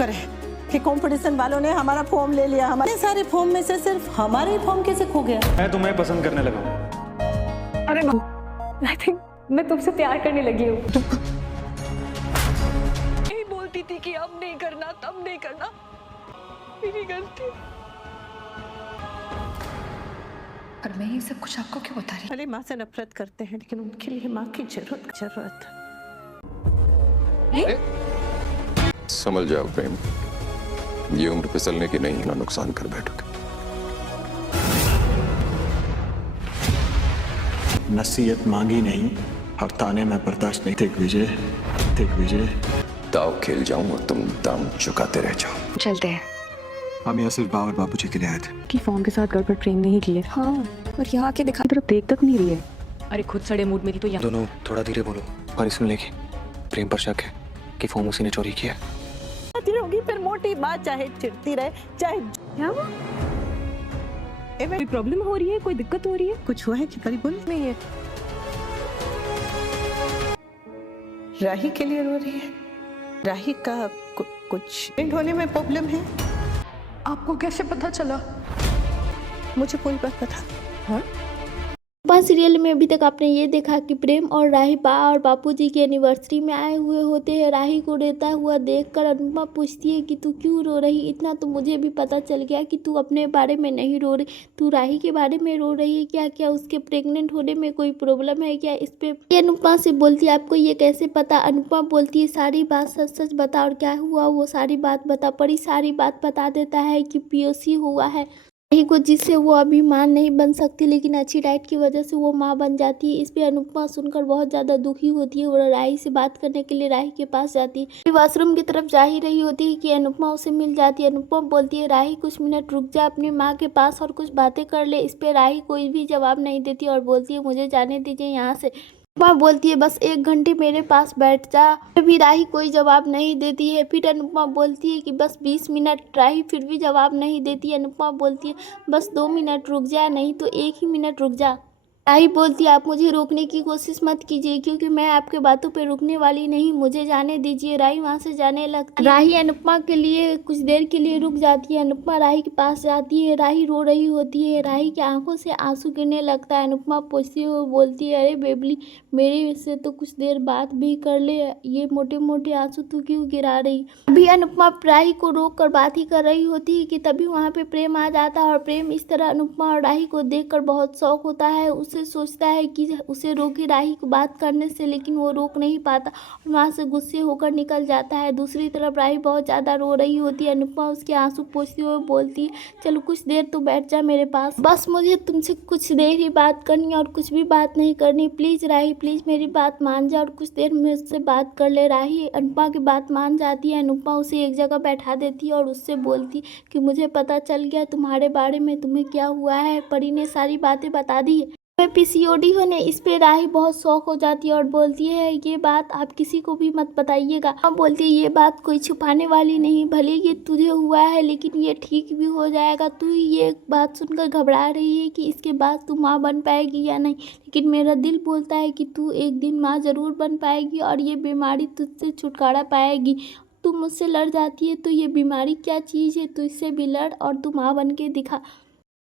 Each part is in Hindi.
करें कि कंपटीशन वालों ने हमारा फॉर्म ले लिया। हमारे सारे फॉर्म में से सिर्फ हमारा ही फॉर्म कैसे खो गया? मैं तुम्हें पसंद करने लगा हूं। अरे आई थिंक मैं तुमसे प्यार करने लगी हूँ। यही बोलती थी कि अब नहीं करना, तब नहीं करना, मेरी गलती। पर मैं ये सब कुछ आपको क्यों बता रही? भले माँ से नफरत करते हैं लेकिन उनके लिए माँ की जरूरत है। समझ जाओ प्रेम, ये उम्र फिसलने की नहीं, ना नुकसान कर बैठोगे। नसीहत मांगी नहीं और ताने में बर्दाश्त नहीं। दिग्विजय दाव खेल जाऊं और तुम दाम चुकाते रह जाओ। चलते हैं। हम यहाँ सिर्फ बाबा और बाबूजी के लिए आए थे। कि फॉर्म के साथ गड़बड़ प्रेम नहीं की है। हाँ, और यहाँ आके दिखा तरफ देख तक नहीं रही है। अरे खुद सड़े मूड में थी तो यहाँ दोनों थोड़ा धीरे बोलो। और इसमें लेके प्रेम पर शक है कि फॉर्म उसी ने चोरी किया। होगी फिर मोटी बात चाहे चिढ़ती रहे चाहे क्या हुआ? कोई प्रॉब्लम हो रही है, कोई दिक्कत हो रही है? कुछ हुआ है कि परी बोल नहीं है। राही के लिए रो रही है। राही का कुछ एंड होने में प्रॉब्लम है। आपको कैसे पता चला? मुझे पूरी बात पता। हाँ सीरियल में अभी तक आपने ये देखा कि प्रेम और राही बा और बापूजी की एनिवर्सरी में आए हुए होते हैं। राही को रोता हुआ देखकर अनुपमा पूछती है कि तू क्यों रो रही? इतना तो मुझे भी पता चल गया कि तू अपने बारे में नहीं रो रही, तू राही के बारे में रो रही है। क्या क्या उसके प्रेग्नेंट होने में कोई प्रॉब्लम है क्या? इस पे अनुपमा से बोलती है आपको ये कैसे पता? अनुपमा बोलती है सारी बात सच सच बता और क्या हुआ वो सारी बात बता। परी सारी बात बता देता है कि पीओसी हुआ है राही को, जिससे वो अभी मां नहीं बन सकती, लेकिन अच्छी डाइट की वजह से वो मां बन जाती है। इस पे अनुपमा सुनकर बहुत ज़्यादा दुखी होती है और राही से बात करने के लिए राही के पास जाती है। वॉशरूम की तरफ जा ही रही होती है कि अनुपमा उसे मिल जाती है। अनुपमा बोलती है राही कुछ मिनट रुक जा अपनी माँ के पास और कुछ बातें कर ले। इस पे राही कोई भी जवाब नहीं देती और बोलती है मुझे जाने दीजिए यहाँ से। अनुपमा बोलती है बस 1 घंटे मेरे पास बैठ जा। फिर भी राही कोई जवाब नहीं देती है। फिर अनुपमा बोलती है कि बस 20 मिनट। राही फिर भी जवाब नहीं देती। अनुपमा बोलती है बस 2 मिनट रुक जा, नहीं तो 1 ही मिनट रुक जा। राही बोलती है आप मुझे रोकने की कोशिश मत कीजिए क्योंकि मैं आपके बातों पे रुकने वाली नहीं, मुझे जाने दीजिए। राही वहाँ से जाने लगती है। राही अनुपमा के लिए कुछ देर के लिए रुक जाती है। अनुपमा राही के पास जाती है। राही रो रही होती है। राही की आंखों से आंसू गिरने लगता है। अनुपमा पूछती हुई बोलती है अरे बेबली मेरे से तो कुछ देर बात भी कर ले, ये मोटे मोटे आंसू तू क्यों गिरा रही? अभी अनुपमा राही को रोक कर बात ही कर रही होती है कि तभी वहाँ पे प्रेम आ जाता है और प्रेम इस तरह अनुपमा और राही को देखकर बहुत शौक होता है। उसे सोचता है कि उसे रोके राही को बात करने से, लेकिन वो रोक नहीं पाता और वहाँ से गुस्से होकर निकल जाता है। दूसरी तरफ राही बहुत ज़्यादा रो रही होती है। अनुपमा उसके आंसू पोंछते हुए बोलती है चलो कुछ देर तो बैठ जा मेरे पास, बस मुझे तुमसे कुछ देर ही बात करनी और कुछ भी बात नहीं करनी। प्लीज़ राही प्लीज़ मेरी बात मान जा और कुछ देर मुझसे बात कर ले। राही अनुपमा की बात मान जाती है। अनुपमा उसे एक जगह बैठा देती है और उससे बोलती कि मुझे पता चल गया तुम्हारे बारे में, तुम्हें क्या हुआ है, परी ने सारी बातें बता दी है। पीसीओडी होने। इस पे राही बहुत शौक हो जाती है और बोलती है ये बात आप किसी को भी मत बताइएगा। हाँ बोलती है ये बात कोई छुपाने वाली नहीं, भले ये तुझे हुआ है लेकिन ये ठीक भी हो जाएगा। तू ये बात सुनकर घबरा रही है कि इसके बाद तू माँ बन पाएगी या नहीं, लेकिन मेरा दिल बोलता है कि तू एक दिन माँ जरूर बन पाएगी और ये बीमारी तुझसे छुटकारा पाएगी। तू मुझसे लड़ जाती है तो ये बीमारी क्या चीज़ है, तू इससे भी लड़ और तू माँ बन के दिखा।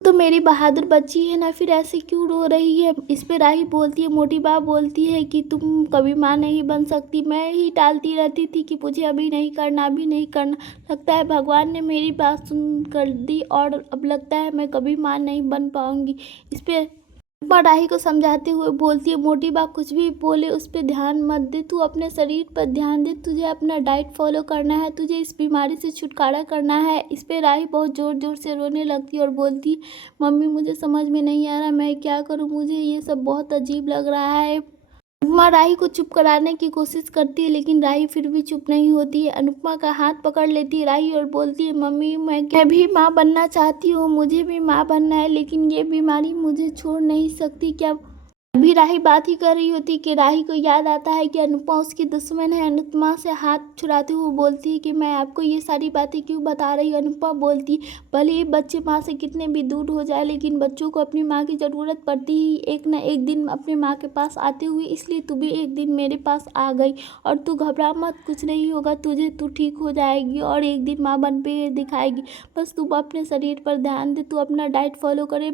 तो मेरी बहादुर बच्ची है ना, फिर ऐसे क्यों रो रही है? इस पे राही बोलती है मोटी बा बोलती है कि तुम कभी माँ नहीं बन सकती। मैं ही टालती रहती थी कि मुझे अभी नहीं करना, अभी नहीं करना। लगता है भगवान ने मेरी बात सुन कर दी और अब लगता है मैं कभी माँ नहीं बन पाऊंगी। इस पे राही को समझाते हुए बोलती है मोटी बा कुछ भी बोले उस पर ध्यान मत दे, तू अपने शरीर पर ध्यान दे, तुझे अपना डाइट फॉलो करना है, तुझे इस बीमारी से छुटकारा करना है। इस पे राही बहुत ज़ोर ज़ोर से रोने लगती और बोलती मम्मी मुझे समझ में नहीं आ रहा मैं क्या करूं, मुझे ये सब बहुत अजीब लग रहा है। अनुपमा राही को चुप कराने की कोशिश करती है लेकिन राही फिर भी चुप नहीं होती है। अनुपमा का हाथ पकड़ लेती है राही और बोलती है मम्मी मैं भी माँ बनना चाहती हूँ, मुझे भी माँ बनना है, लेकिन ये बीमारी मुझे छोड़ नहीं सकती। क्या अभी राही बात ही कर रही होती कि राही को याद आता है कि अनुपमा उसकी दुश्मन है। अनुपमा से हाथ छुड़ाते हुए बोलती है कि मैं आपको ये सारी बातें क्यों बता रही हूँ। अनुपमा बोलती, भले ही बच्चे माँ से कितने भी दूर हो जाए लेकिन बच्चों को अपनी माँ की ज़रूरत पड़ती ही एक न एक दिन अपने माँ के पास आते हुए, इसलिए तू भी एक दिन मेरे पास आ गई। और तू घबरा मत, कुछ नहीं होगा तुझे, तू ठीक हो जाएगी और एक दिन माँ बन पे दिखाएगी। बस तू अपने शरीर पर ध्यान दे, तू अपना डाइट फॉलो करे,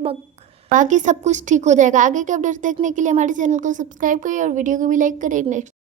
बाकी सब कुछ ठीक हो जाएगा। आगे के अपडेट देखने के लिए हमारे चैनल को सब्सक्राइब करिए और वीडियो को भी लाइक करें। नेक्स्ट